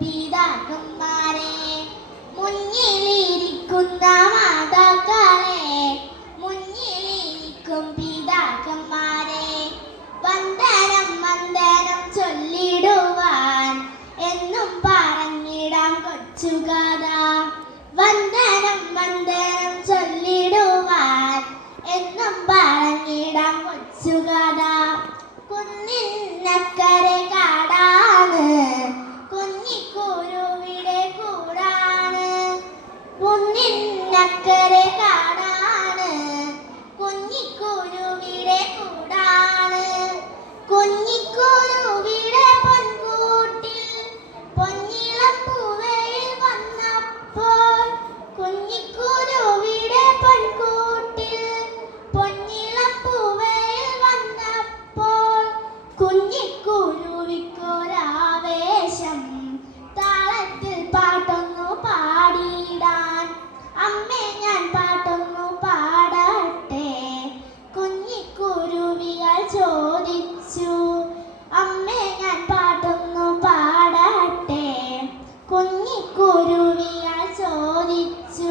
പിതാക്കന്മാരെ, മുന്നിലിരിക്കുന്ന മാതാക്കളെ, മുന്നിലിരിക്കും പിതാക്കന്മാരെ, വന്ദനം വന്ദനം ചൊല്ലിടുവാൻ എന്നും പറഞ്ഞിടാം കൊച്ചുകഥ. വന്ദനം വന്ദനം ചൊല്ലിടുവാൻ എന്നും പറഞ്ഞിടാം കൊച്ചുകഥ. കുന്നിനക്കരെ കാടാണ്, കുഞ്ഞിക്കുരുവിടെ കൂടാണ്. കുന്നിനക്കരെ കാടാണ്, കുഞ്ഞിക്കുരുവിടെ കൂടാണ്. കുഞ്ഞിക്കുരുവിടെ പൊൻകൂട്ടിൽ പൊന്നിളം പൂവയിൽ വന്നപ്പോൾ, കുഞ്ഞിക്കുരുവിടെ പൊൻകൂട്ടിൽ പൊന്നിളം പൂവയിൽ വന്നപ്പോൾ, കുഞ്ഞിക്കുരുവിക്കൊരാവേശം താളത്തിൽ പാട്ടൊന്നു പാടിയിടാൻ. അമ്മേ ഞാൻ പാട്ടൊന്നു പാടട്ടെ, കുഞ്ഞിക്കുരുവിയാൽ ചോദിച്ചു. അമ്മേ ഞാൻ പാട്ടൊന്നു പാടട്ടെ, കുഞ്ഞിക്കുരുവിയാൽ ചോദിച്ചു.